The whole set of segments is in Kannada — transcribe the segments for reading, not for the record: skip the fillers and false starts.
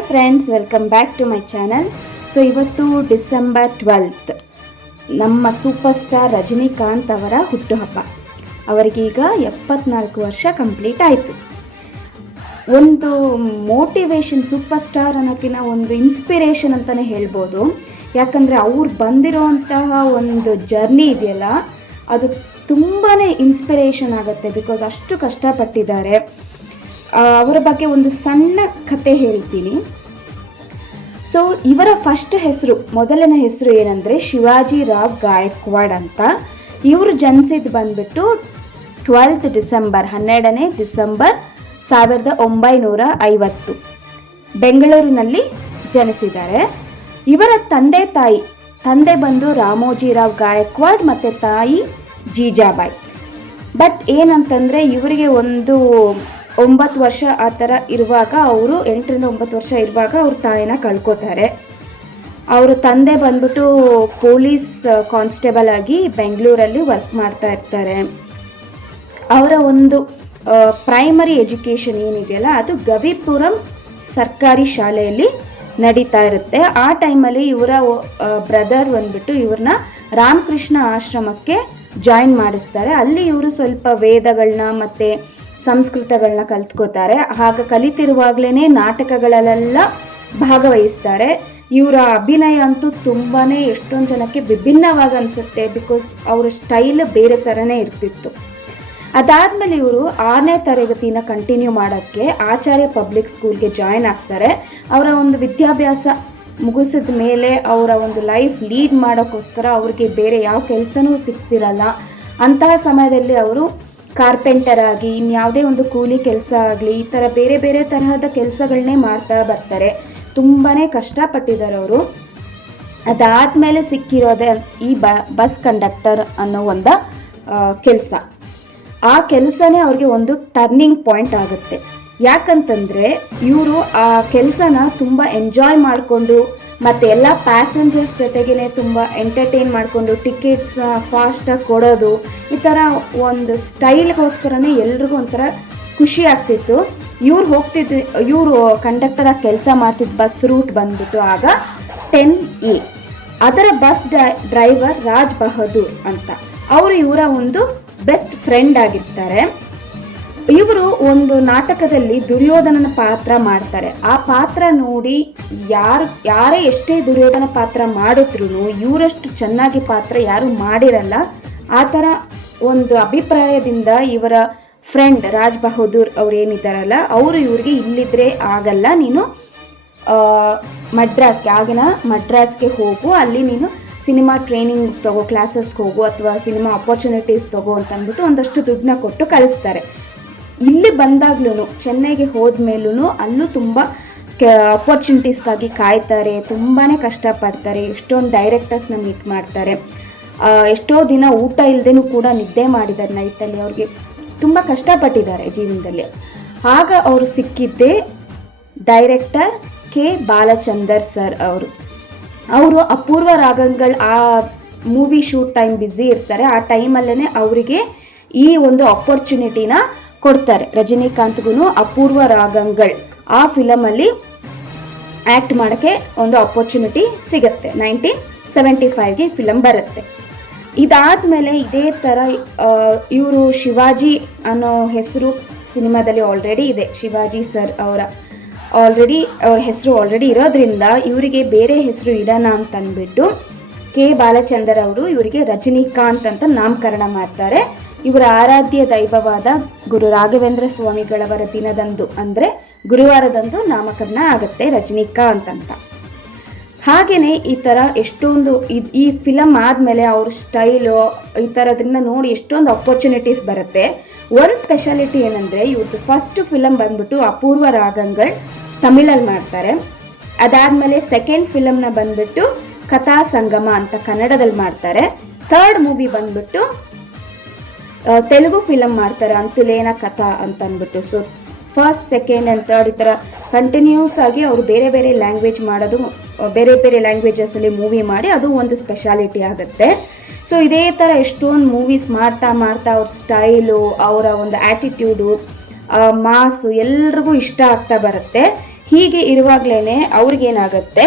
Hi friends, welcome back to my channel. So ಇವತ್ತು ಡಿಸೆಂಬರ್ 12 ನಮ್ಮ ಸೂಪರ್ ಸ್ಟಾರ್ ರಜನಿಕಾಂತ್ ಅವರ ಹುಟ್ಟುಹಬ್ಬ. ಅವರಿಗೀಗ 74 ವರ್ಷ ಕಂಪ್ಲೀಟ್ ಆಯಿತು. ಒಂದು ಮೋಟಿವೇಶನ್, ಸೂಪರ್ ಸ್ಟಾರ್ ಅನ್ನೋಕ್ಕಿಂತ ಒಂದು ಇನ್ಸ್ಪಿರೇಷನ್ ಅಂತಲೇ ಹೇಳ್ಬೋದು. ಯಾಕಂದರೆ ಅವ್ರು ಬಂದಿರೋಂತಹ ಒಂದು ಜರ್ನಿ ಇದೆಯಲ್ಲ, ಅದು ತುಂಬಾ ಇನ್ಸ್ಪಿರೇಷನ್ ಆಗುತ್ತೆ. ಬಿಕಾಸ್ ಅಷ್ಟು ಕಷ್ಟಪಟ್ಟಿದ್ದಾರೆ. ಅವರ ಬಗ್ಗೆ ಒಂದು ಸಣ್ಣ ಕತೆ ಹೇಳ್ತೀನಿ. ಸೊ ಇವರ ಮೊದಲನೇ ಹೆಸರು ಏನಂದರೆ ಶಿವಾಜಿ ರಾವ್ ಗಾಯಕ್ವಾಡ್ ಅಂತ. ಇವರು ಜನಿಸಿದ್ದು ಬಂದ್ಬಿಟ್ಟು 12ನೇ ಡಿಸೆಂಬರ್ 1950 ಬೆಂಗಳೂರಿನಲ್ಲಿ ಜನಿಸಿದ್ದಾರೆ. ಇವರ ತಂದೆ ಬಂದು ರಾಮೋಜಿರಾವ್ ಗಾಯಕ್ವಾಡ್ ಮತ್ತು ತಾಯಿ ಜೀಜಾಬಾಯಿ. ಬಟ್ ಏನಂತಂದರೆ ಇವರಿಗೆ ಒಂದು 9 ವರ್ಷ ಆ ಥರ ಇರುವಾಗ, 8ರಿಂದ 9 ವರ್ಷ ಇರುವಾಗ ಅವ್ರ ತಾಯಿನ ಕಳ್ಕೊತಾರೆ. ಅವರ ತಂದೆ ಬಂದ್ಬಿಟ್ಟು ಪೊಲೀಸ್ ಕಾನ್ಸ್ಟೇಬಲ್ ಆಗಿ ಬೆಂಗಳೂರಲ್ಲಿ ವರ್ಕ್ ಮಾಡ್ತಾ ಇರ್ತಾರೆ. ಅವರ ಒಂದು ಪ್ರೈಮರಿ ಎಜುಕೇಷನ್ ಏನಿದೆಯಲ್ಲ, ಅದು ಗವಿಪುರಂ ಸರ್ಕಾರಿ ಶಾಲೆಯಲ್ಲಿ ನಡೀತಾ ಇರುತ್ತೆ. ಆ ಟೈಮಲ್ಲಿ ಇವರ ಬ್ರದರ್ ಬಂದ್ಬಿಟ್ಟು ಇವ್ರನ್ನ ರಾಮಕೃಷ್ಣ ಆಶ್ರಮಕ್ಕೆ ಜಾಯಿನ್ ಮಾಡಿಸ್ತಾರೆ. ಅಲ್ಲಿ ಇವರು ಸ್ವಲ್ಪ ವೇದಗಳನ್ನ ಮತ್ತು ಸಂಸ್ಕೃತಗಳನ್ನ ಕಲ್ತ್ಕೋತಾರೆ. ಆಗ ಕಲಿತಿರುವಾಗಲೇ ನಾಟಕಗಳಲ್ಲೆಲ್ಲ ಭಾಗವಹಿಸ್ತಾರೆ. ಇವರ ಅಭಿನಯ ಅಂತೂ ತುಂಬಾ ಎಷ್ಟೊಂದು ಜನಕ್ಕೆ ವಿಭಿನ್ನವಾಗಿ ಅನಿಸುತ್ತೆ. ಬಿಕಾಸ್ ಅವರ ಸ್ಟೈಲ್ ಬೇರೆ ಥರನೇ ಇರ್ತಿತ್ತು. ಅದಾದಮೇಲೆ ಇವರು 6ನೇ ತರಗತಿನ ಕಂಟಿನ್ಯೂ ಮಾಡೋಕ್ಕೆ ಆಚಾರ್ಯ ಪಬ್ಲಿಕ್ ಸ್ಕೂಲ್ಗೆ ಜಾಯಿನ್ ಆಗ್ತಾರೆ. ಅವರ ಒಂದು ವಿದ್ಯಾಭ್ಯಾಸ ಮುಗಿಸಿದ ಮೇಲೆ ಅವರ ಒಂದು ಲೈಫ್ ಲೀಡ್ ಮಾಡೋಕ್ಕೋಸ್ಕರ ಅವ್ರಿಗೆ ಬೇರೆ ಯಾವ ಕೆಲಸನೂ ಸಿಗ್ತಿರಲ್ಲ. ಅಂತಹ ಸಮಯದಲ್ಲಿ ಅವರು ಕಾರ್ಪೆಂಟರ್ ಆಗಿ, ಇನ್ಯಾವುದೇ ಒಂದು ಕೂಲಿ ಕೆಲಸ ಆಗಲಿ, ಈ ಥರ ಬೇರೆ ಬೇರೆ ತರಹದ ಕೆಲಸಗಳನ್ನೇ ಮಾಡ್ತಾ ಬರ್ತಾರೆ. ತುಂಬಾ ಕಷ್ಟಪಟ್ಟಿದ್ದಾರೆ ಅವರು. ಅದಾದಮೇಲೆ ಸಿಕ್ಕಿರೋದೇ ಈ ಬಸ್ ಕಂಡಕ್ಟರ್ ಅನ್ನೋ ಒಂದು ಕೆಲಸ. ಆ ಕೆಲಸನೇ ಅವ್ರಿಗೆ ಒಂದು ಟರ್ನಿಂಗ್ ಪಾಯಿಂಟ್ ಆಗುತ್ತೆ. ಯಾಕಂತಂದರೆ ಇವರು ಆ ಕೆಲಸನ ತುಂಬ ಎಂಜಾಯ್ ಮಾಡಿಕೊಂಡು ಮತ್ತು ಎಲ್ಲ ಪ್ಯಾಸೆಂಜರ್ಸ್ ಜೊತೆಗೇ ತುಂಬ ಎಂಟರ್ಟೈನ್ ಮಾಡಿಕೊಂಡು ಟಿಕೆಟ್ಸ್ ಫಾಸ್ಟಾಗಿ ಕೊಡೋದು, ಈ ಥರ ಒಂದು ಸ್ಟೈಲ್ಗೋಸ್ಕರನೇ ಎಲ್ರಿಗೂ ಒಂಥರ ಖುಷಿ ಆಗ್ತಿತ್ತು. ಇವರು ಕಂಡಕ್ಟರಾಗಿ ಕೆಲಸ ಮಾಡ್ತಿದ್ದ ಬಸ್ ರೂಟ್ ಬಂದ್ಬಿಟ್ಟು ಆಗ 10A. ಅದರ ಬಸ್ ಡ್ರೈವರ್ ರಾಜ್ ಬಹದ್ದೂರ್ ಅಂತ. ಅವರು ಇವರ ಒಂದು ಬೆಸ್ಟ್ ಫ್ರೆಂಡ್ ಆಗಿರ್ತಾರೆ. ಇವರು ಒಂದು ನಾಟಕದಲ್ಲಿ ದುರ್ಯೋಧನನ ಪಾತ್ರ ಮಾಡ್ತಾರೆ. ಆ ಪಾತ್ರ ನೋಡಿ ಯಾರೇ ಎಷ್ಟೇ ದುರ್ಯೋಧನ ಪಾತ್ರ ಮಾಡಿದ್ರೂ ಇವರಷ್ಟು ಚೆನ್ನಾಗಿ ಪಾತ್ರ ಯಾರು ಮಾಡಿರಲ್ಲ. ಆ ಥರ ಒಂದು ಅಭಿಪ್ರಾಯದಿಂದ ಇವರ ಫ್ರೆಂಡ್ ರಾಜ್ ಬಹದ್ದೂರ್ ಅವ್ರು ಏನಿದ್ದಾರಲ್ಲ, ಅವರು ಇವ್ರಿಗೆ ಇಲ್ಲಿದ್ರೆ ಆಗಲ್ಲ, ನೀನು ಮಡ್ರಾಸ್ಗೆ ಹೋಗು, ಅಲ್ಲಿ ನೀನು ಸಿನಿಮಾ ಟ್ರೈನಿಂಗ್ ತಗೋ, ಕ್ಲಾಸಸ್ಗೆ ಹೋಗು ಅಥವಾ ಸಿನಿಮಾ ಅಪರ್ಚುನಿಟೀಸ್ ತಗೋ ಅಂತ ಅಂದ್ಬಿಟ್ಟು ಒಂದಷ್ಟು ದುಡ್ಡನ್ನ ಕೊಟ್ಟು ಕಳಿಸ್ತಾರೆ. ಇಲ್ಲಿ ಬಂದಾಗ್ಲೂ, ಚೆನ್ನೈಗೆ ಹೋದ್ಮೇಲೂ ಅಲ್ಲೂ ತುಂಬ ಅಪರ್ಚುನಿಟೀಸ್ಗಾಗಿ ಕಾಯ್ತಾರೆ. ತುಂಬಾ ಕಷ್ಟಪಡ್ತಾರೆ. ಎಷ್ಟೊಂದು ಡೈರೆಕ್ಟರ್ಸ್ನ ಮೀಟ್ ಮಾಡ್ತಾರೆ. ಎಷ್ಟೋ ದಿನ ಊಟ ಇಲ್ಲದೇನೂ ಕೂಡ ನಿದ್ದೆ ಮಾಡಿದ್ದಾರೆ ನೈಟಲ್ಲಿ. ಅವ್ರಿಗೆ ತುಂಬ ಕಷ್ಟಪಟ್ಟಿದ್ದಾರೆ ಜೀವನದಲ್ಲಿ. ಆಗ ಅವರು ಸಿಕ್ಕಿದ್ದೇ ಡೈರೆಕ್ಟರ್ ಕೆ ಬಾಲಚಂದರ್ ಸರ್ ಅವರು ಅಪೂರ್ವ ರಾಗಂಗಳ್ ಆ ಮೂವಿ ಶೂಟ್ ಟೈಮ್ ಬ್ಯುಸಿ ಇರ್ತಾರೆ. ಆ ಟೈಮಲ್ಲೇ ಅವರಿಗೆ ಈ ಒಂದು ಅಪರ್ಚುನಿಟಿನ ಕೊಡ್ತಾರೆ. ರಜನಿಕಾಂತ್ಗೂ ಅಪೂರ್ವ ರಾಗಂಗಳ್ ಆ ಫಿಲಮಲ್ಲಿ ಆ್ಯಕ್ಟ್ ಮಾಡೋಕ್ಕೆ ಒಂದು ಅಪರ್ಚುನಿಟಿ ಸಿಗುತ್ತೆ. 1975ಗೆ ಫಿಲಮ್ ಬರುತ್ತೆ. ಇದಾದಮೇಲೆ ಇದೇ ಥರ ಇವರು ಶಿವಾಜಿ ಅನ್ನೋ ಹೆಸರು ಸಿನಿಮಾದಲ್ಲಿ ಆಲ್ರೆಡಿ ಇದೆ. ಶಿವಾಜಿ ಸರ್ ಅವ್ರ ಹೆಸರು ಆಲ್ರೆಡಿ ಇರೋದ್ರಿಂದ ಇವರಿಗೆ ಬೇರೆ ಹೆಸರು ಇಡೋಣ ಅಂತಂದ್ಬಿಟ್ಟು ಕೆ ಬಾಲಚಂದರ್ ಅವರು ಇವರಿಗೆ ರಜನಿಕಾಂತ್ ಅಂತ ನಾಮಕರಣ ಮಾಡ್ತಾರೆ. ಇವರ ಆರಾಧ್ಯ ದೈವವಾದ ಗುರು ರಾಘವೇಂದ್ರ ಸ್ವಾಮಿಗಳವರ ದಿನದಂದು, ಅಂದರೆ ಗುರುವಾರದಂದು ನಾಮಕರಣ ಆಗುತ್ತೆ ರಜನಿಕಾಂತ್ ಅಂತ. ಹಾಗೆಯೇ ಈ ಥರ ಎಷ್ಟೊಂದು ಈ ಫಿಲಮ್ ಆದಮೇಲೆ ಅವ್ರ ಸ್ಟೈಲು ಈ ಥರದ್ರಿಂದ ನೋಡಿ ಎಷ್ಟೊಂದು ಅಪರ್ಚುನಿಟೀಸ್ ಬರುತ್ತೆ. ಒಂದು ಸ್ಪೆಷಾಲಿಟಿ ಏನಂದರೆ, ಇವ್ರದ್ದು ಫಸ್ಟ್ ಫಿಲಮ್ ಬಂದ್ಬಿಟ್ಟು ಅಪೂರ್ವ ರಾಗಂಗಳ್ ತಮಿಳಲ್ಲಿ ಮಾಡ್ತಾರೆ. ಅದಾದಮೇಲೆ ಸೆಕೆಂಡ್ ಫಿಲಮ್ನ ಬಂದ್ಬಿಟ್ಟು ಕಥಾ ಸಂಗಮ ಅಂತ ಕನ್ನಡದಲ್ಲಿ ಮಾಡ್ತಾರೆ. ಥರ್ಡ್ ಮೂವಿ ಬಂದ್ಬಿಟ್ಟು ತೆಲುಗು ಫಿಲಮ್ ಮಾಡ್ತಾರೆ, ಅಂತುಲೇನ ಕಥಾ ಅಂತ ಅಂದ್ಬಿಟ್ಟು. So first, second and third ಈ ಥರ ಕಂಟಿನ್ಯೂಸ್ ಆಗಿ ಅವರು ಬೇರೆ ಬೇರೆ ಲ್ಯಾಂಗ್ವೇಜ್ ಮಾಡೋದು, ಬೇರೆ ಬೇರೆ ಲ್ಯಾಂಗ್ವೇಜಸಲ್ಲಿ ಮೂವಿ ಮಾಡಿ, ಅದು ಒಂದು ಸ್ಪೆಷಾಲಿಟಿ ಆಗುತ್ತೆ. ಸೊ ಇದೇ ಥರ ಎಷ್ಟೊಂದು ಮೂವೀಸ್ ಮಾಡ್ತಾ ಅವ್ರ ಸ್ಟೈಲು, ಅವರ ಒಂದು ಆ್ಯಟಿಟ್ಯೂಡು, ಮಾಸು ಎಲ್ರಿಗೂ ಇಷ್ಟ ಆಗ್ತಾ ಬರುತ್ತೆ. ಹೀಗೆ ಇರುವಾಗಲೇ ಅವ್ರಿಗೇನಾಗುತ್ತೆ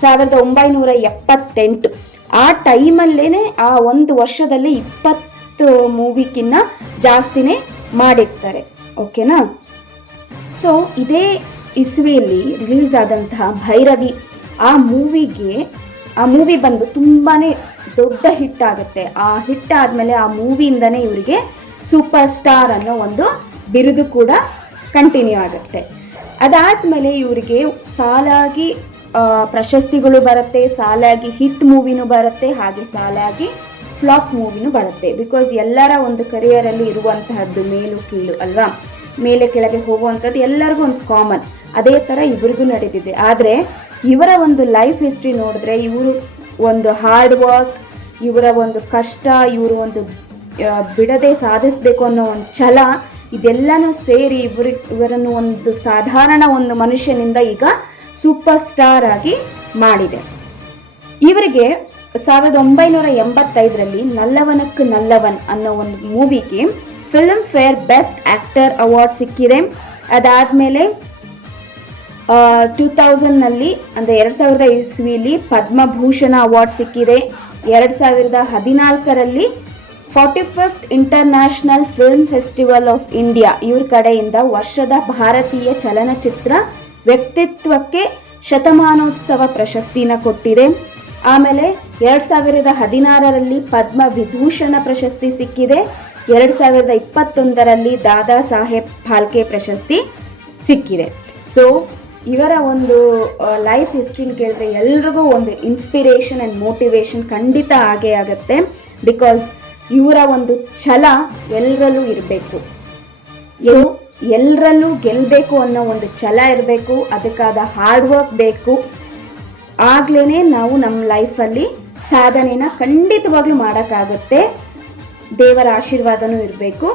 1978 ಆ ಟೈಮಲ್ಲೇ ಆ ಒಂದು ವರ್ಷದಲ್ಲಿ 20 ಮೂವಿಗಿನ್ನ ಜಾಸ್ತಿನೇ ಮಾಡಿರ್ತಾರೆ. ಓಕೆನಾ. ಸೊ ಇದೇ ಇಸ್ವಿಯಲ್ಲಿ ರಿಲೀಸ್ ಆದಂತಹ ಭೈರವಿ ಆ ಮೂವಿ ಬಂದು ತುಂಬಾ ದೊಡ್ಡ ಹಿಟ್ ಆಗುತ್ತೆ. ಆ ಹಿಟ್ ಆದಮೇಲೆ ಆ ಮೂವಿಯಿಂದನೇ ಇವರಿಗೆ ಸೂಪರ್ ಸ್ಟಾರ್ ಅನ್ನೋ ಒಂದು ಬಿರುದು ಕೂಡ ಕಂಟಿನ್ಯೂ ಆಗುತ್ತೆ. ಅದಾದಮೇಲೆ ಇವರಿಗೆ ಸಾಲಾಗಿ ಪ್ರಶಸ್ತಿಗಳು ಬರುತ್ತೆ, ಸಾಲಾಗಿ ಹಿಟ್ ಮೂವಿನೂ ಬರುತ್ತೆ, ಹಾಗೆ ಸಾಲಾಗಿ ಫ್ಲಾಪ್ ಮೂವಿನೂ ಬರುತ್ತೆ. ಬಿಕಾಸ್ ಎಲ್ಲರ ಒಂದು ಕರಿಯರಲ್ಲಿ ಇರುವಂತಹದ್ದು ಮೇಲು ಕೀಳು ಅಲ್ವಾ, ಮೇಲೆ ಕೆಳಗೆ ಹೋಗುವಂಥದ್ದು ಎಲ್ಲರಿಗೂ ಒಂದು ಕಾಮನ್. ಅದೇ ಥರ ಇವ್ರಿಗೂ ನಡೆದಿದೆ. ಆದರೆ ಇವರ ಒಂದು ಲೈಫ್ ಹಿಸ್ಟ್ರಿ ನೋಡಿದ್ರೆ ಇವರು ಒಂದು ಹಾರ್ಡ್ ವರ್ಕ್, ಇವರ ಒಂದು ಕಷ್ಟ, ಇವರು ಒಂದು ಬಿಡದೆ ಸಾಧಿಸಬೇಕು ಅನ್ನೋ ಒಂದು ಛಲ, ಇದೆಲ್ಲನೂ ಸೇರಿ ಇವರನ್ನು ಒಂದು ಸಾಧಾರಣ ಒಂದು ಮನುಷ್ಯನಿಂದ ಈಗ ಸೂಪರ್ ಸ್ಟಾರ್ ಆಗಿ ಮಾಡಿದೆ. ಇವರಿಗೆ 1985ರಲ್ಲಿ ನಲ್ಲವನಕ್ಕೆ ನಲ್ಲವನ್ ಅನ್ನೋ ಒಂದು ಮೂವಿಗೆ Filmfare best actor award ಸಿಕ್ಕಿದೆ. ಅದಾದಮೇಲೆ 2000ನಲ್ಲಿ ಅಂದರೆ 2000 ಇಸ್ವಿಲಿ ಪದ್ಮಭೂಷಣ ಅವಾರ್ಡ್ ಸಿಕ್ಕಿದೆ. 2014ರಲ್ಲಿ 45th international film festival of India ಇವ್ರ ಕಡೆಯಿಂದ ವರ್ಷದ ಭಾರತೀಯ ಚಲನಚಿತ್ರ ವ್ಯಕ್ತಿತ್ವಕ್ಕೆ ಶತಮಾನೋತ್ಸವ ಪ್ರಶಸ್ತಿನ ಕೊಟ್ಟಿದೆ. ಆಮೇಲೆ 2016ರಲ್ಲಿ ಪದ್ಮ ವಿಭೂಷಣ ಪ್ರಶಸ್ತಿ ಸಿಕ್ಕಿದೆ. 2021ರಲ್ಲಿ ದಾದಾ ಸಾಹೇಬ್ ಫಾಲ್ಕೆ ಪ್ರಶಸ್ತಿ ಸಿಕ್ಕಿದೆ. ಸೊ ಇವರ ಒಂದು ಲೈಫ್ ಹಿಸ್ಟ್ರಿನ ಕೇಳಿದ್ರೆ ಎಲ್ರಿಗೂ ಒಂದು ಇನ್ಸ್ಪಿರೇಷನ್ ಆ್ಯಂಡ್ ಮೋಟಿವೇಶನ್ ಖಂಡಿತ ಆಗೇ ಆಗುತ್ತೆ. ಬಿಕಾಸ್ ಇವರ ಒಂದು ಛಲ ಎಲ್ಲರಲ್ಲೂ ಇರಬೇಕು, ಎಲ್ಲರಲ್ಲೂ ಗೆಲ್ಲಬೇಕು ಅನ್ನೋ ಒಂದು ಛಲ ಇರಬೇಕು, ಅದಕ್ಕಾದ ಹಾರ್ಡ್ ವರ್ಕ್ ಬೇಕು. ಆಗ್ಲೇ ನಾವು ನಮ್ಮ ಲೈಫಲ್ಲಿ ಸಾಧನೆನ ಖಂಡಿತವಾಗ್ಲೂ ಮಾಡೋಕ್ಕಾಗುತ್ತೆ. ದೇವರ ಆಶೀರ್ವಾದನೂ ಇರಬೇಕು.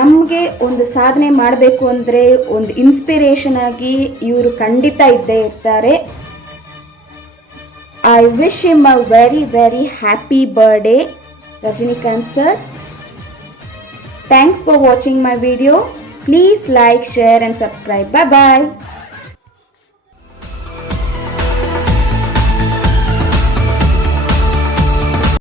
ನಮಗೆ ಒಂದು ಸಾಧನೆ ಮಾಡಬೇಕು ಅಂದರೆ ಒಂದು ಇನ್ಸ್ಪಿರೇಷನ್ ಆಗಿ ಇವರು ಖಂಡಿತ ಇದ್ದೇ ಇರ್ತಾರೆ. I wish him a very very happy birthday Rajinikanth sir. Thanks for watching my video. Please like, share and subscribe. Bye bye.